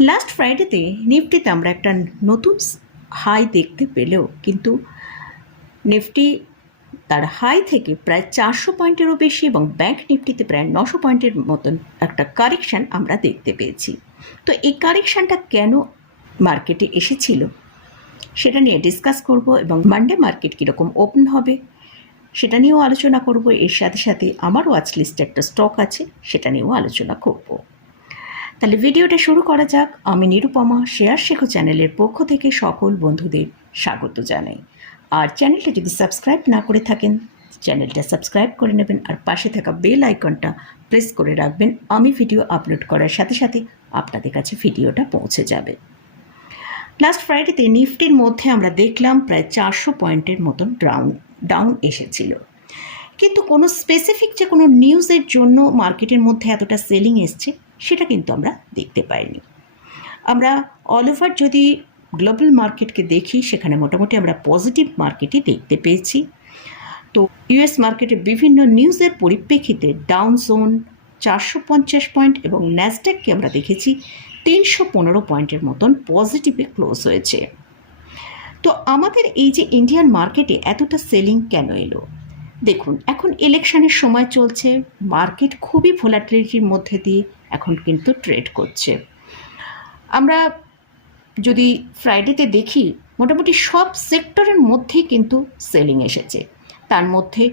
Last ফ্রাইডেতে নিফটিতে আমরা একটা নতুন হাই দেখতে পেলেও কিন্তু নিফটি তার হাই থেকে প্রায় চারশো পয়েন্টেরও বেশি এবং ব্যাংক নিফটিতে প্রায় নশো পয়েন্টের মতন একটা কারেকশান আমরা দেখতে পেয়েছি। তো এই কারেকশানটা কেন মার্কেটে এসেছিল? সেটা নিয়ে ডিসকাস করব এবং মানডে মার্কেট কীরকম ওপেন হবে সেটা নিয়েও আলোচনা করব। এর সাথে সাথে আমারও ওয়াচ লিস্টে একটা স্টক আছে, সেটা নিয়েও আলোচনা করব। তাহলে ভিডিওটা শুরু করা যাক। আমি নিরুপমা, শেয়ার শেখো চ্যানেলের পক্ষ থেকে সকল বন্ধুদের স্বাগত জানাই। আর চ্যানেলটা যদি সাবস্ক্রাইব না করে থাকেন, চ্যানেলটা সাবস্ক্রাইব করে নেবেন আর পাশে থাকা বেল আইকনটা প্রেস করে রাখবেন। আমি ভিডিও আপলোড করার সাথে সাথে আপনাদের কাছে ভিডিওটা পৌঁছে যাবে। লাস্ট ফ্রাইডেতে নিফটির মধ্যে আমরা দেখলাম প্রায় চারশো পয়েন্টের মতন ডাউন ডাউন এসেছিল। কিন্তু কোনো স্পেসিফিক যে কোনো নিউজের জন্য মার্কেটের মধ্যে এতটা সেলিং এসছে সেটা কিন্তু আমরা দেখতে পাইনি। আমরা অল ওভার যদি গ্লোবাল মার্কেটকে দেখি, সেখানে মোটামুটি আমরা পজিটিভ মার্কেটই দেখতে পেয়েছি। তো ইউএস মার্কেটে বিভিন্ন নিউজের পরিপ্রেক্ষিতে ডাউন জোন চারশো পঞ্চাশ পয়েন্ট এবং ন্যাসড্যাককে আমরা দেখেছি তিনশো পনেরো পয়েন্টের মতন পজিটিভে ক্লোজ হয়েছে। তো আমাদের এই যে ইন্ডিয়ান মার্কেটে এতটা সেলিং কেন এলো? দেখুন, এখন ইলেকশনের সময় চলছে মার্কেট খুবই ভোলাটিলিটির মধ্যে দিয়ে এখন কিন্তু ট্রেড করছে। আমরা যদি ফ্রাইডেতে দেখি, মোটামুটি সব সেক্টরের মধ্যেই কিন্তু সেলিং এসেছে। তার মধ্যে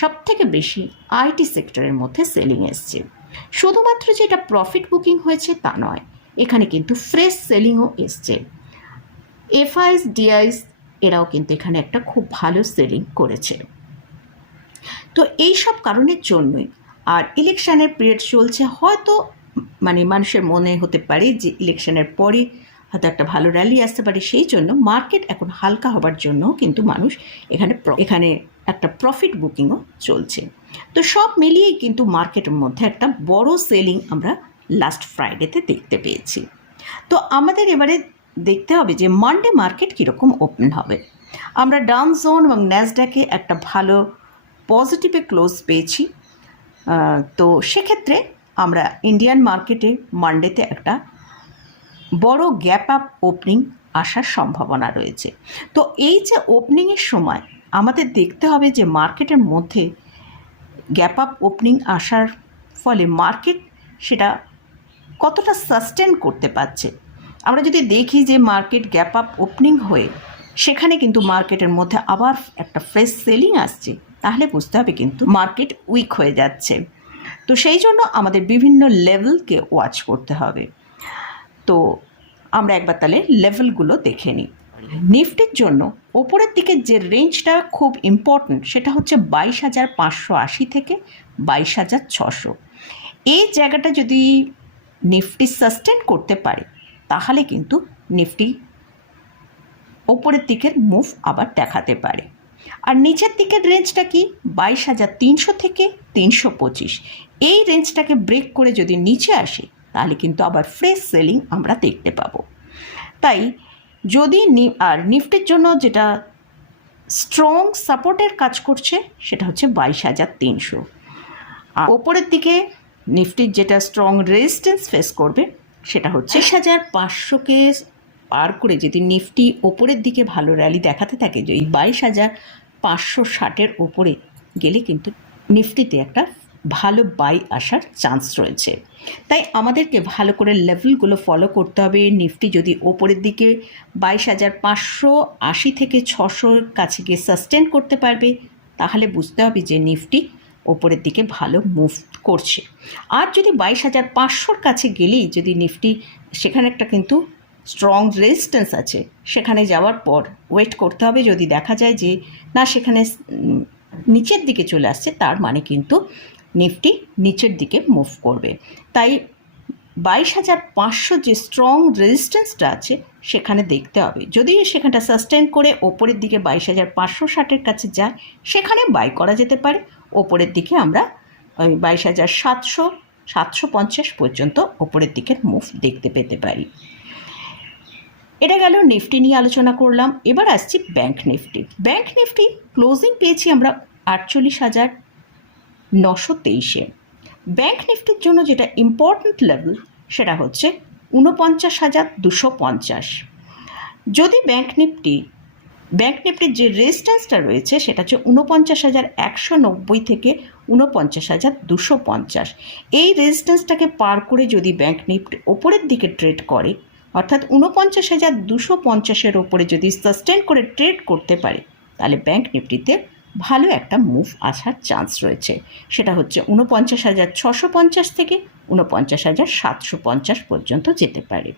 সব থেকে বেশি আইটি সেক্টরের মধ্যে সেলিং এসছে। শুধুমাত্র যে এটা প্রফিট বুকিং হয়েছে তা নয়, এখানে কিন্তু ফ্রেশ সেলিংও এসছে। এফআইএস ডিআইস এরাও কিন্তু এখানে একটা খুব ভালো সেলিং করেছে। তো এই সব কারণের জন্যই আর ইলেকশনের পিরিয়ড চলছে, হয়তো মানে মানুষের মনে হতে পারে যে ইলেকশনের পরে হয়তো একটা ভালো র্যালি আসতে পারে, সেই জন্য মার্কেট এখন হালকা হবার জন্য কিন্তু মানুষ এখানে এখানে একটা প্রফিট বুকিংও চলছে। তো সব মিলিয়েই কিন্তু মার্কেটের মধ্যে একটা বড় সেলিং আমরা লাস্ট ফ্রাইডেতে দেখতে পেয়েছি। তো আমাদের এবারে দেখতে হবে যে মানডে মার্কেট কীরকম ওপেন হবে। আমরা ডাউন জোন এবং ন্যাসডাকে একটা ভালো পজিটিভে ক্লোজ পেয়েছি। তো সেক্ষেত্রে আমরা ইন্ডিয়ান মার্কেটে মানডেতে একটা বড় গ্যাপ আপ ওপেনিং আসার সম্ভাবনা রয়েছে। তো এই যে ওপেনিংয়ের সময় আমাদের দেখতে হবে যে মার্কেটের মধ্যে গ্যাপ আপ ওপেনিং আসার ফলে মার্কেট সেটা কতটা সাস্টেন করতে পারছে। আমরা যদি দেখি যে মার্কেট গ্যাপ আপ ওপেনিং হয়ে সেখানে কিন্তু মার্কেটের মধ্যে আবার একটা ফ্রেশ সেলিং আসছে, তাহলে বুঝতে হবে কিন্তু মার্কেট উইক হয়ে যাচ্ছে। তো সেই জন্য আমাদের বিভিন্ন লেভেলকে ওয়াচ করতে হবে। তো আমরা একবার তাহলে লেভেলগুলো দেখে নিই। নিফটির জন্য ওপরের দিকে যে রেঞ্জটা খুব ইম্পর্ট্যান্ট সেটা হচ্ছে বাইশ হাজার পাঁচশো আশি থেকে বাইশ হাজার ছশো। এই জায়গাটা যদি নিফটি সাস্টেন করতে পারে, তাহলে কিন্তু নিফটি ওপরের দিকের মুভ আবার দেখাতে পারে। আর নিচের দিকের রেঞ্জটা কি? বাইশ হাজার তিনশো থেকে তিনশো পঁচিশ। এই রেঞ্জটাকে ব্রেক করে যদি নিচে আসে, তাহলে কিন্তু আবার ফ্রেশ সেলিং আমরা দেখতে পাবো। তাই যদি আর নিফটির জন্য যেটা স্ট্রং সাপোর্টের কাজ করছে, সেটা হচ্ছে বাইশ হাজার তিনশো। আর ওপরের দিকে নিফটির যেটা স্ট্রং রেজিস্ট্যান্স ফেস করবে, সেটা হচ্ছে হাজার পাঁচশোকে পার করে যদি নিফটি ওপরের দিকে ভালো র্যালি দেখাতে থাকে যে এই বাইশ হাজার পাঁচশো ষাটের ওপরে গেলে কিন্তু নিফটিতে একটা ভালো বাই আসার চান্স রয়েছে। তাই আমাদেরকে ভালো করে লেভেলগুলো ফলো করতে হবে। নিফটি যদি ওপরের দিকে বাইশ হাজার পাঁচশো আশি থেকে ছশোর কাছে গিয়ে সাস্টেন করতে পারবে, তাহলে বুঝতে হবে যে নিফটি ওপরের দিকে ভালো মুভ করছে। আর যদি বাইশ হাজার পাঁচশোর কাছে গেলেই যদি নিফটি, সেখানে একটা কিন্তু স্ট্রং রেজিস্ট্যান্স আছে, সেখানে যাওয়ার পর ওয়েট করতে হবে যদি দেখা যায় যে না সেখানে নিচের দিকে চলে আসছে, তার মানে কিন্তু নিফটি নিচের দিকে মুভ করবে। তাই বাইশ হাজার পাঁচশো যে স্ট্রং রেজিস্ট্যান্সটা আছে, সেখানে দেখতে হবে। যদি সেখানটা সাস্টেন করে ওপরের দিকে বাইশ হাজার পাঁচশো ষাটের কাছে যায়, সেখানে বাই করা যেতে পারে। ওপরের দিকে আমরা ওই বাইশ হাজার সাতশো সাতশো পঞ্চাশ পর্যন্ত ওপরের দিকের মুভ দেখতে পেতে পারি। এটা গেল নিফটি নিয়ে আলোচনা করলাম। এবার আসছি bank nifty. Bank nifty closing পেয়েছি আমরা আটচল্লিশ হাজার নশো তেইশে। ব্যাংক নিফটির জন্য যেটা ইম্পর্ট্যান্ট লেভেল সেটা হচ্ছে উনপঞ্চাশ হাজার দুশো পঞ্চাশ। যদি ব্যাংক নিফটি, ব্যাংক নিফটির যে রেজিস্ট্যান্সটা রয়েছে সেটা হচ্ছে উনপঞ্চাশ হাজার একশো নব্বই থেকে উনপঞ্চাশ হাজার দুশো পঞ্চাশ। এই রেজিস্ট্যান্সটাকে পার করে যদি ব্যাংক নিফটি ওপরের দিকে ট্রেড করে অর্থাৎ উনপঞ্চাশ হাজার দুশো পঞ্চাশের ওপরে যদি সাস্টেন করে ট্রেড করতে পারে, তাহলে ব্যাংক নিফটিতে ভালো একটা মুভ আসার চান্স রয়েছে। সেটা হচ্ছে উনপঞ্চাশ হাজার ছশো পঞ্চাশ থেকে উনপঞ্চাশ হাজার সাতশো পঞ্চাশ পর্যন্ত যেতে পারে।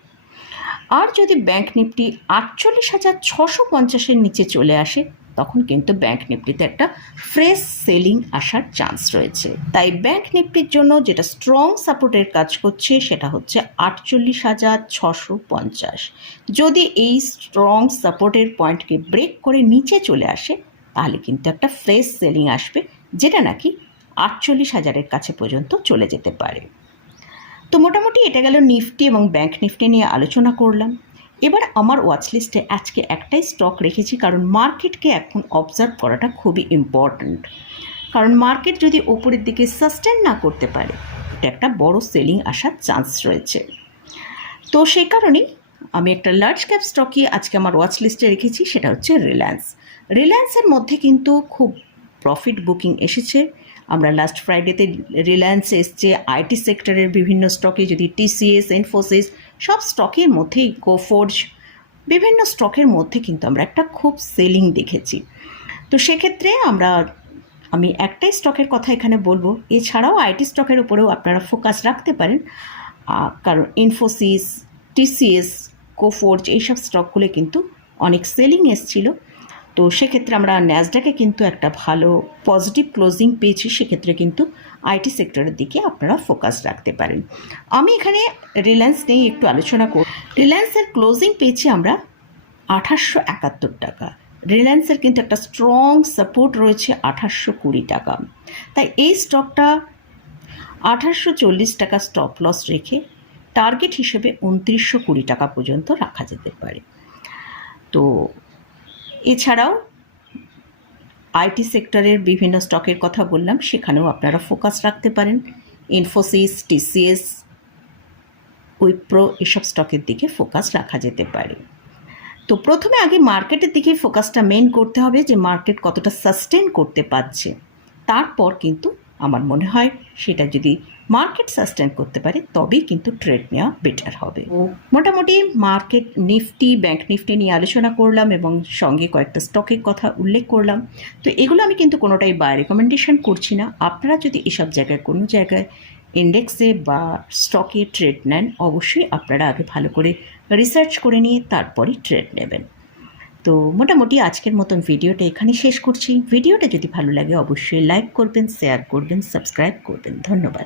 আর যদি ব্যাংক নিফটি আটচল্লিশ হাজার ছশো পঞ্চাশের নিচে চলে আসে তখন কিন্তু ব্যাংক নিফটিতে একটা ফ্রেশ সেলিং আসার চান্স রয়েছে। তাই ব্যাংক নিফটির জন্য যেটা স্ট্রং সাপোর্টের কাজ করছে সেটা হচ্ছে আটচল্লিশ হাজার ছশো পঞ্চাশ। যদি এই স্ট্রং সাপোর্টের পয়েন্টকে ব্রেক করে নিচে চলে আসে, তাহলে কিন্তু একটা ফ্রেশ সেলিং আসবে, যেটা নাকি আটচল্লিশ হাজারের কাছে পর্যন্ত চলে যেতে পারে। তো মোটামুটি এটা গেল নিফটি এবং ব্যাংক নিফটি নিয়ে আলোচনা করলাম। এবার আমার ওয়াচ লিস্টে আজকে একটাই স্টক রেখেছি, কারণ মার্কেটকে এখন অবজার্ভ করাটা খুবই ইম্পর্ট্যান্ট কারণ মার্কেট যদি ওপরের দিকে সাস্টেন না করতে পারে, এটা একটা বড় সেলিং আসার চান্স রয়েছে। তো সেই কারণেই আমি একটা লার্জ ক্যাপ স্টকই আজকে আমার ওয়াচ লিস্টে রেখেছি, সেটা হচ্ছে রিলায়েন্স রিলায়েন্সের মধ্যে কিন্তু খুব প্রফিট বুকিং এসেছে। আমরা লাস্ট ফ্রাইডেতে রিলায়েন্স এসছে আইটি সেক্টরের বিভিন্ন স্টকে যদি টিসিএস ইনফোসিস সব স্টকের মধ্যেই গোফোর্জ বিভিন্ন স্টকের মধ্যে কিন্তু আমরা একটা খুব সেলিং দেখেছি। তো সেক্ষেত্রে আমরা, আমি একটাই স্টকের কথা এখানে বলব। এছাড়াও আইটি স্টকের উপরেও আপনারা ফোকাস রাখতে পারেন। কারণ ইনফোসিস টিসিএস কোফোর্জ এইসব স্টকগুলো কিন্তু অনেক সেলিং এসছিল। তো সেক্ষেত্রে আমরা ন্যাসডাকে কিন্তু একটা ভালো পজিটিভ ক্লোজিং পেয়েছি, সেক্ষেত্রে কিন্তু আইটি সেক্টরের দিকে আপনারা ফোকাস রাখতে পারেন। আমি এখানে রিলায়েন্স নিয়ে একটু আলোচনা করব রিলায়েন্সের ক্লোজিং পেয়েছি আমরা আঠাশশো একাত্তর টাকা। রিলায়েন্সের কিন্তু একটা স্ট্রং সাপোর্ট রয়েছে আঠাশশো কুড়ি টাকা। তাই এই স্টকটা আঠাশশো চল্লিশ টাকা স্টপ লস রেখে টার্গেট হিসেবে উনত্রিশশো কুড়ি টাকা পর্যন্ত রাখা যেতে পারে। তো এছাড়াও আইটি সেক্টরের বিভিন্ন স্টকের কথা বললাম, সেখানেও আপনারা ফোকাস রাখতে পারেন। ইনফোসিস, টিসিএস, উইপ্রো এসব স্টকের দিকে ফোকাস রাখা যেতে পারে। তো প্রথমে আগে মার্কেটের দিকে ফোকাসটা মেন করতে হবে যে মার্কেট কতটা সাস্টেন করতে পারছে। তারপর কিন্তু আমার মনে হয় সেটা যদি মার্কেট সাস্টেন করতে পারে তবেই কিন্তু ট্রেড নেওয়া বেটার হবে। ও। মোটামুটি মার্কেট নিফটি ব্যাংক নিফটি নিয়ে আলোচনা করলাম এবং সঙ্গে কয়েকটা স্টকের কথা উল্লেখ করলাম। তো এগুলো আমি কিন্তু কোনোটাই বাই রেকমেন্ডেশন করছি না। আপনারা যদি এসব জায়গায় কোনো জায়গায় ইন্ডেক্সে বা স্টকে ট্রেড নেন অবশ্যই আপনারা আগে ভালো করে রিসার্চ করে নিয়ে তারপরে ট্রেড নেবেন। তো মোটামুটি আজকের মতন ভিডিওটা এখানে শেষ করছি। ভিডিওটা যদি ভালো লাগে অবশ্যই লাইক করবেন শেয়ার করবেন সাবস্ক্রাইব করবেন। ধন্যবাদ।